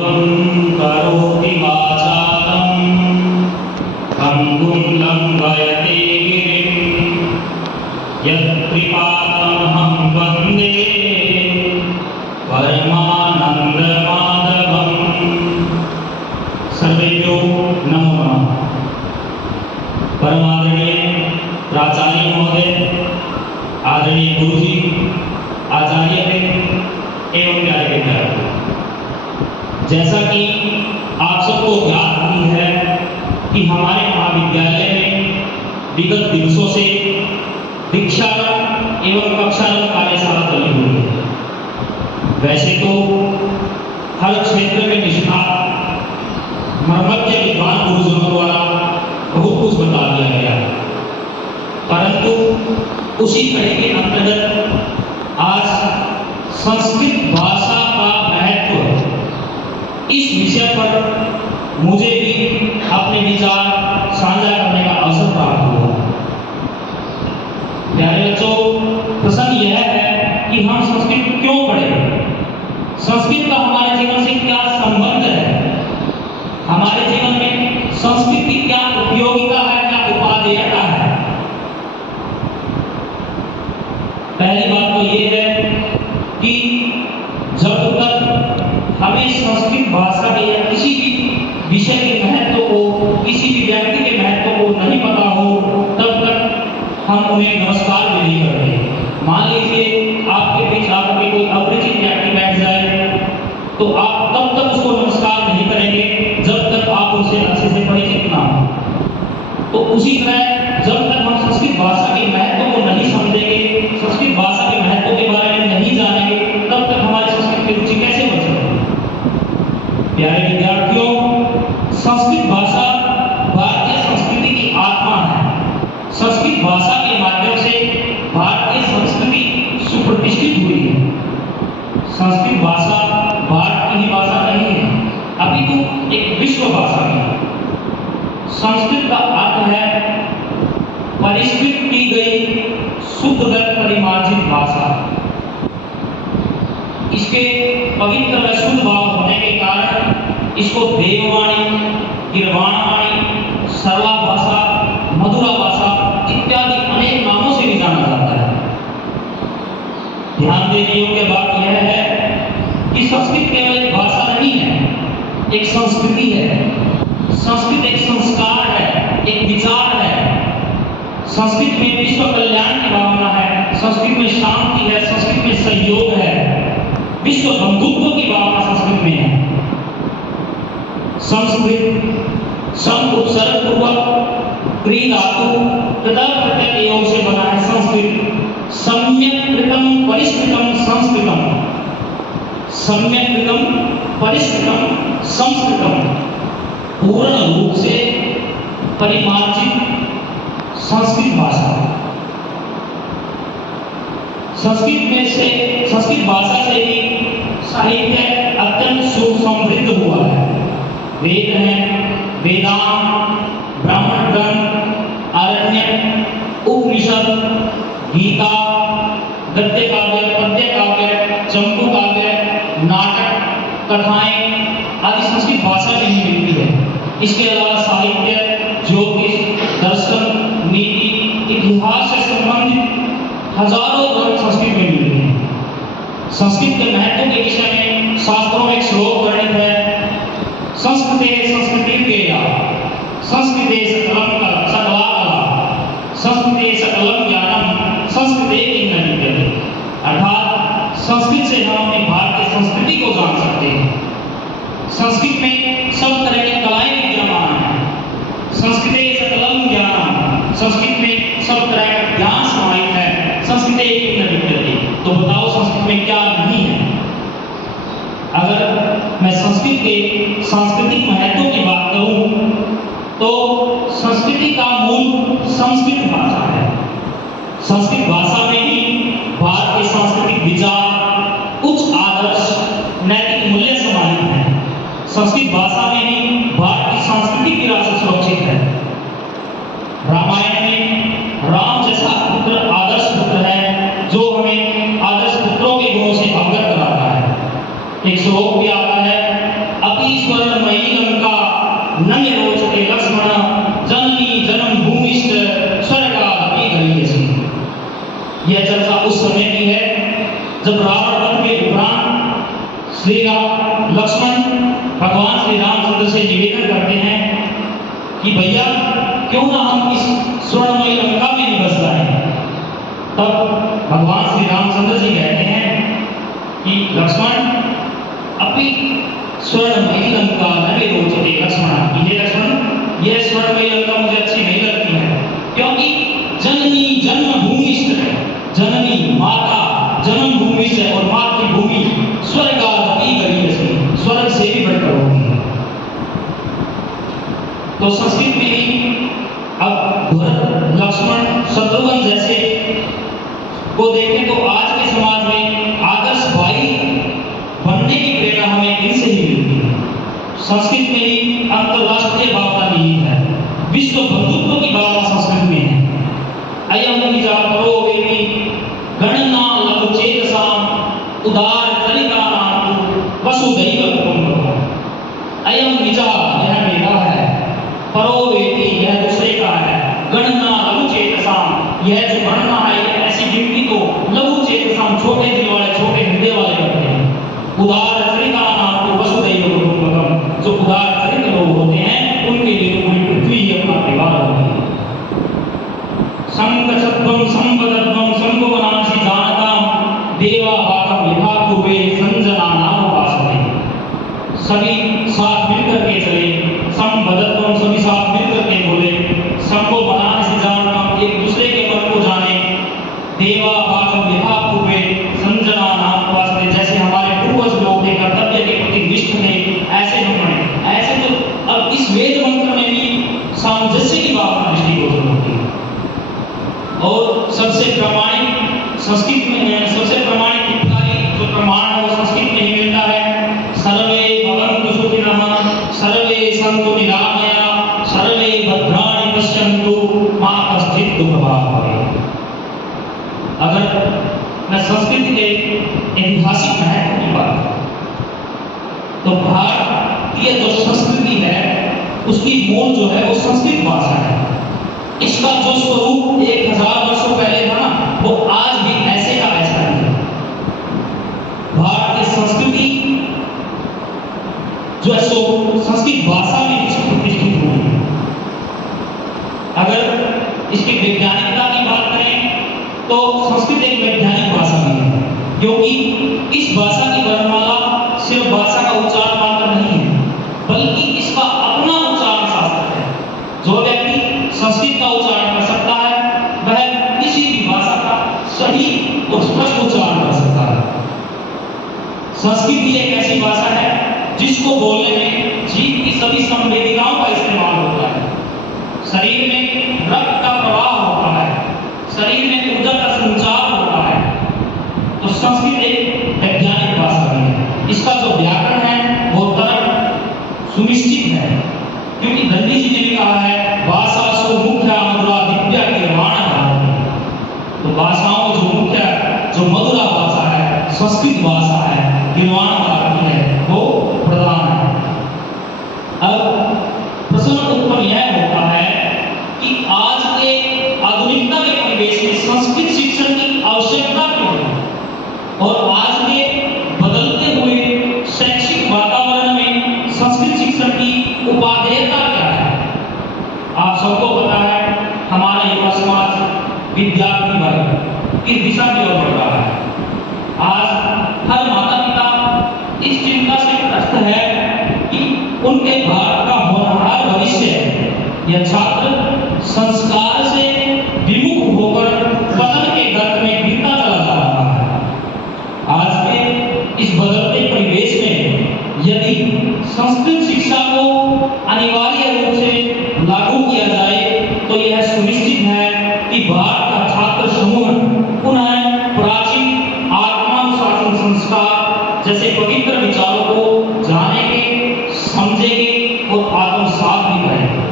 करोति वाचालं भङ्गुं लङ्घयते गिरिं यत्कृपातमहं वन्दे परमानन्दमाधवम्। सर्वेभ्यो नमो नमः। परमादरणीय प्राचार्य महोदय, आदरणीय गुरुजी, आचार्य एवं प्यारे विद्यार्थी, जैसा कि आप सबको ज्ञात ही है कि हमारे महाविद्यालय में विगत दिवसों से दीक्षारंभ एवं कक्षारंभ कार्यशाला चली हुई है। वैसे तो हर क्षेत्र में निष्णात मर्मज्ञ विद्वान गुरुजनों द्वारा बहुत कुछ बता दिया गया, परंतु उसी कड़ी के अंतर्गत आज संस्कृत भाषा का महत्व इस विषय पर मुझे भी अपने विचार साझा करने का अवसर प्राप्त हुआ। प्यारे बच्चों, प्रश्न यह है कि हम संस्कृत क्यों पढ़ें? संस्कृत का हमारे जीवन से क्या संबंध है? हमारे जीवन में संस्कृत की क्या उपयोगिता है, क्या उपादेयता है? पहली बात तो ये है कि जब तक हमें संस्कृत भाषा के या किसी भी विषय के महत्व को, किसी भी व्यक्ति के महत्व को नहीं पता हो, तब तक हम उन्हें नमस्कार भी नहीं करते। मान लीजिए आपके बीच आकर के कोई अपरिचित व्यक्ति बैठ जाए तो आप तब तक उसको नमस्कार नहीं करेंगे जब तक आप उससे अच्छे से परिचित ना हो। तो उसी तरह जब तक हम संस्कृत भाषा के महत्व को नहीं समझेंगे, संस्कृत भाषा के महत्व के बारे में नहीं जानेंगे, तब तक हमारी संस्कृत की रुचि कैसे बढ़ सकती है? प्यारे विद्यार्थियों, संस्कृत भाषा भारतीय संस्कृति की आत्मा है। संस्कृत भाषा के माध्यम से भारतीय संस्कृति सुप्रतिष्ठित हुई है। संस्कृत भाषा भारत की ही भाषा नहीं है, अपितु एक विश्व भाषा है। संस्कृत का अर्थ है परिष्कृत की गई शुद्धगत परिमार्जित भाषा। इसके पवित्र व शुद्ध भाव होने के कारण इसको देववाणी, गिरवाणवाणी, सरला भाषा, मधुरा भाषा इत्यादि अनेक नामों से भी जाना जाता है। ध्यान देने योग्य बात यह है कि संस्कृत केवल एक भाषा नहीं है, एक संस्कृति है। संस्कृत एक संस्कार है, एक विचार है। संस्कृत में विश्व कल्याण की भावना है, संस्कृत में शांति है, संस्कृत में सहयोग है, विश्व बंधुत्व की भावना संस्कृत में है। संस्कृत सम उपसर्ग पूर्वक क्री धातु तथा प्रत्यय योग से बना है। संस्कृत सम्यक कृतम परिष्कृतम संस्कृतम, सम्यक कृतम परिष्कृतम संस्कृतम, पूर्ण रूप से परिमार्जित संस्कृत भाषा। संस्कृत भाषा से ही साहित्य अत्यंत सुसमृद्ध हुआ है। वेद हैं, वेदांत, ब्राह्मण ग्रंथ, आरण्यक, उपनिषद, गीता, गद्य काव्य, पद्य काव्य, चंपू काव्य, नाटक, कथाएं आदि संस्कृत भाषा में ही मिलती है। इसके अलावा साहित्य, ज्योतिष, दर्शन, नीति, इतिहास से संबंधित हजारों ग्रंथ संस्कृत में मिलते हैं। संस्कृत के महत्व के विषय में शास्त्रों में एक श्लोक वर्णित है, संस्कृते संस्कृतिर्गेया, संस्कृते सकलम सकला कला, संस्कृते सकलम ज्ञानम, संस्कृते किं न विद्यते। अर्थात संस्कृत से हम अपनी भारतीय संस्कृति को जान सकते हैं। संस्कृत में सब तरह की कलाएं विद्यमान हैं। संस्कृते सकलम ज्ञानम, संस्कृत में सब तरह का ज्ञान समाहित है। संस्कृते किं न विद्यते, तो बताओ संस्कृत में क्या नहीं है? अगर मैं संस्कृत के सांस्कृतिक महत्व की बात करूं तो संस्कृति का मूल संस्कृत भाषा है। संस्कृत भाषा में ही भारतीय सांस्कृतिक विचार, उच्च आदर्श, नैतिक मूल्य समाहित हैं। संस्कृत भाषा में ही भारतीय सांस्कृतिक विरासत सुरक्षित है। रामायण में राम जैसा पुत्र आदर्श पुत्र है जो हमें आदर्श पुत्रों के गुणों से अवगत कराता है। एक श्लोक भी आता है, न मे रोचते लक्ष्मण जननी जन्मभूमिश्च स्वर्गादपि गरीयसी। यह चर्चा उस समय की है जब रावण वध के उपरांत श्री लक्ष्मण भगवान श्री रामचंद्र से निवेदन करते हैं कि भैया क्यों ना हम इस स्वर्णमयी लंका में निवास करें। तब भगवान श्री रामचंद्र जी कहते हैं कि लक्ष्मण अपनी स्वर्णमयी लंका न मे रोचते लक्ष्मण, ये लक्ष्मण यह स्वर्णमयी लंका मुझे अच्छी नहीं लगती है, क्योंकि जननी जन्मभूमिश्च, जननी माता जन्मभूमि से और मातृभूमि स्वर्गादपि गरीयसी, स्वर्ग से भी बढ़कर होगी। तो संस्कृत में ही अब भरत लक्ष्मण शत्रुघ्न जैसे को देखें तो आज के समाज में आदर्श भाई बनने की प्रेरणा हमें इनसे ही मिलती है। संस्कृत में ही अंतरराष्ट्रीय भावना निहित है, विश्व बंधुत्व की भावना संस्कृत में है। अयम निजा परो वेति गणना लघु चेतसाम उदार चरितानां वसुदैव कुटुंबकम्। अयम निजा यह मेरा है, परो वेति यह दूसरे का है, गणना लघु चेतसाम यह जो गणना है यह ऐसी गिनती को लघु चेतसाम छोटे दिल वाले छोटे हृदय वाले करते हैं। उदार चरितानां वसुदैव कुटुंबकम्, जो उदार चरित्र लोग होते हैं उनके लिए पूरी पृथ्वी ही अपना परिवार होती है। संकचत्वं संपदत्वं संभवनांसि जानताम देवा भागम यथा पूर्वे संजना नाम उपासते। सभी साथ मिलकर के चले, संपदत्वं सभी साथ मिलकर के बोले, संभवनांसि जानताम एक दूसरे के मन को जाने, देवा भागम यथा पूर्वे संजना नाम उपासते, जैसे हमारे पूर्वज लोग थे कर्तव्य के प्रति निष्ठ थे ऐसे हम बने। ऐसे तो अब इस वेद मंत्र में भी सामंजस्य की भावना दृष्टिगोचर होती है। और सबसे प्रमाणिक संस्कृत में सबसे प्रमाणिक हितकारी जो प्रमाण है वो संस्कृत में ही मिलता है। सर्वे भवन्तु सुखिनः सर्वे सन्तु निरामया सर्वे भद्राणि पश्यन्तु मा कश्चित् दुःखभाग् भवेत्। अगर मैं संस्कृत के ऐतिहासिक महत्व की बात करूं तो भारतीय जो संस्कृति है उसकी मूल जो है वो संस्कृत भाषा है। इसका जो स्वरूप 1000 वर्षों पहले था ना वो आज भी ऐसे का ऐसा ही है। भारतीय संस्कृति जो है सो संस्कृत भाषा में प्रतिष्ठित हुई है। अगर इसकी वैज्ञानिकता की बात करें तो संस्कृत एक वैज्ञानिक भाषा भी है, क्योंकि इस भाषा की वर्णमाला सिर्फ भाषा का उच्चारण मात्र नहीं है बल्कि इसका अपना उच्चारण शास्त्र है। जो व्यक्ति संस्कृत का उच्चारण कर सकता है वह किसी भी भाषा का सही और स्पष्ट उच्चारण कर सकता है। संस्कृत ही एक ऐसी भाषा है जिसको बोलने में जीव की सभी संवेदनाओं का इस्तेमाल होता है। शरीर में रक्त का प्रवाह होता है, शरीर में ऊर्जा का संचार होता है। तो संस्कृत एक वैज्ञानिक भाषा भी है। इसका जो व्याकरण है वो तरल सुनिश्चित है, क्योंकि गांधी जी ने भी कहा है भाषा सो मुख्य मधुरा दिव्या निर्माण है। तो भाषाओं जो मुख्य जो मधुरा भाषा है संस्कृत भाषा है, निर्माण कारक है, वो प्रधान है। अब प्रश्न उत्पन्न यह होता है कि आज के आधुनिकता के परिवेश में संस्कृत शिक्षण की आवश्यकता क्यों है और आज के बदलते हुए शैक्षिक वातावरण में संस्कृत शिक्षण की उपादेयता क्या है। आप सबको पता है हमारा युवा समाज विद्यार्थी वर्ग इस दिशा की ओर बढ़ रहा है। आज हर माता पिता इस चिंता से त्रस्त है कि उनके भारत का होनहार भविष्य यह छात्र संस्कार से विमुख होकर पतन के गर्त में गिरता चला जा रहा है। आज के इस बदलते परिवेश में यदि संस्कृत शिक्षा को अनिवार्य रूप से लागू किया जाए तो यह सुनिश्चित है कि भारत का छात्र समूह पुनः प्राचीन आत्मानुशासन संस्कार जैसे पवित्र विचारों को जानेंगे, समझेंगे और आत्मसात भी करेंगे।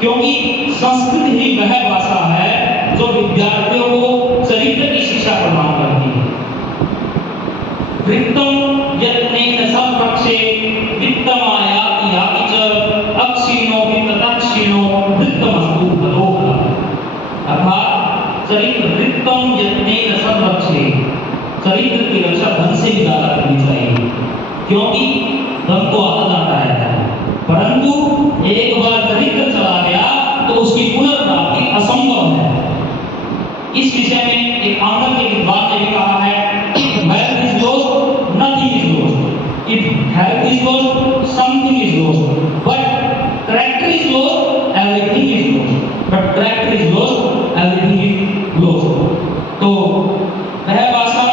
क्योंकि संस्कृत ही वह भाषा है जो विद्यार्थियों को चरित्र की शिक्षा प्रदान करती है। वृत्तम यत्नेन संरक्षे वित्तमायाति याति च अक्षि चुनौती धन को आता जाता है, परंतु एक बार खरीद कर चला गया तो उसकी पुनर्प्राप्ति असंभव है। इस विषय में एक आंग्ल के विद्वान ने भी कहा है, if health is lost, nothing is lost. If health is lost, something is lost. But character is lost, everything is lost. But character is lost, everything is lost. तो वह भाषा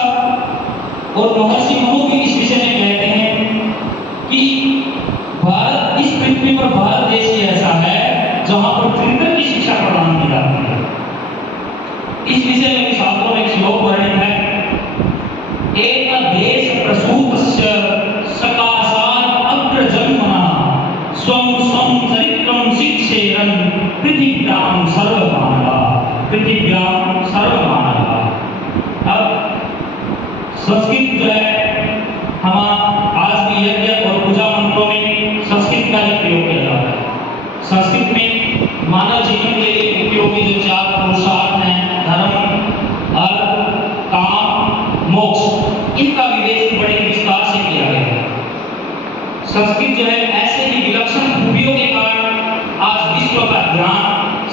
और महर्षि मनु भी इस विषय में कहते हैं कि भारत, इस पृथ्वी पर भारत देश ही ऐसा है जहां पर त्रिविध की शिक्षा प्रदान की जाती है। इस विषय में शास्त्रों में एक श्लोक वर्णित है, एक देश प्रसूतस्य सकाशात् अग्रजन्मनः स्वं स्वं चरित्रं शिक्षेरन् पृथिव्यां सर्वमानवः, पृथिव्यां सर्वमानवः। अब संस्कृत जो है हम आज भी यज्ञ और पूजा मंत्रों में संस्कृत का ही प्रयोग किया जाता है। संस्कृत में मानव जीवन के लिए उपयोगी जो 4 पुरुषार्थ हैं, धर्म, अर्थ, काम, मोक्ष, इनका विवेचन बड़े विस्तार से किया गया है। संस्कृत जो है ऐसे ही विलक्षण खूबियों के कारण आज विश्व का ध्यान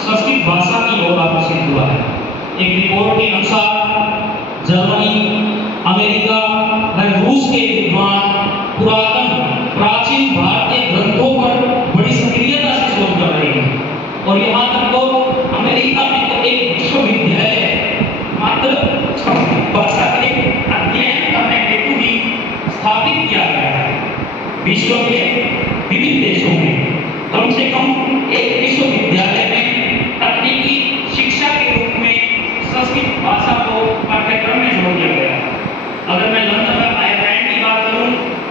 संस्कृत भाषा की ओर आकर्षित हुआ है। एक रिपोर्ट के अनुसार जर्मनी, अमेरिका व रूस के विद्वान पुरातन प्राचीन भारतीय ग्रंथों पर बड़ी सक्रियता से शोध कर रहे हैं और यहाँ तक तो अमेरिका में तो एक विश्वविद्यालय मात्र संस्कृत भाषा के अध्ययन करने हेतु ही स्थापित किया गया है। विश्व के विभिन्न देशों में कम से कम एक विश्वविद्यालय में तकनीकी शिक्षा के रूप में संस्कृत भाषा को पाठ्यक्रम में जोड़ दिया गया है। अगर मैं लंदन और आयरलैंड की बात करूं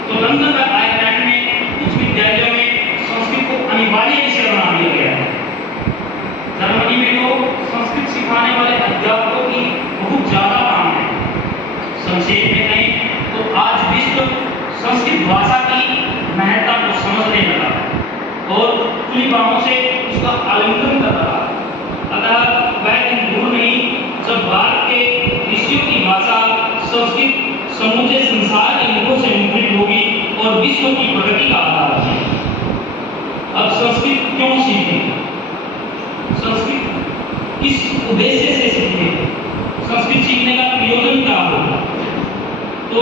तो लंदन और आयरलैंड में कुछ विद्यालयों में संस्कृत को अनिवार्य विषय बना दिया गया है। जर्मनी में तो संस्कृत सिखाने वाले अध्यापकों की बहुत ज्यादा मांग है। संक्षेप में कहें तो आज विश्व संस्कृत भाषा की महत्ता को समझने लगा और खुली बाहों से उसका आलिंगन कर रहा। अतः वह दिन दूर नहीं जब भारत के ऋषियों की भाषा संस्कृत समूचे संसार के मुखों से मुखरित होगी और विश्व की प्रगति का आधार होगी। अब संस्कृत क्यों सीखें? संस्कृत किस उद्देश्य से सीखें? संस्कृत सीखने का प्रयोजन क्या होगा? तो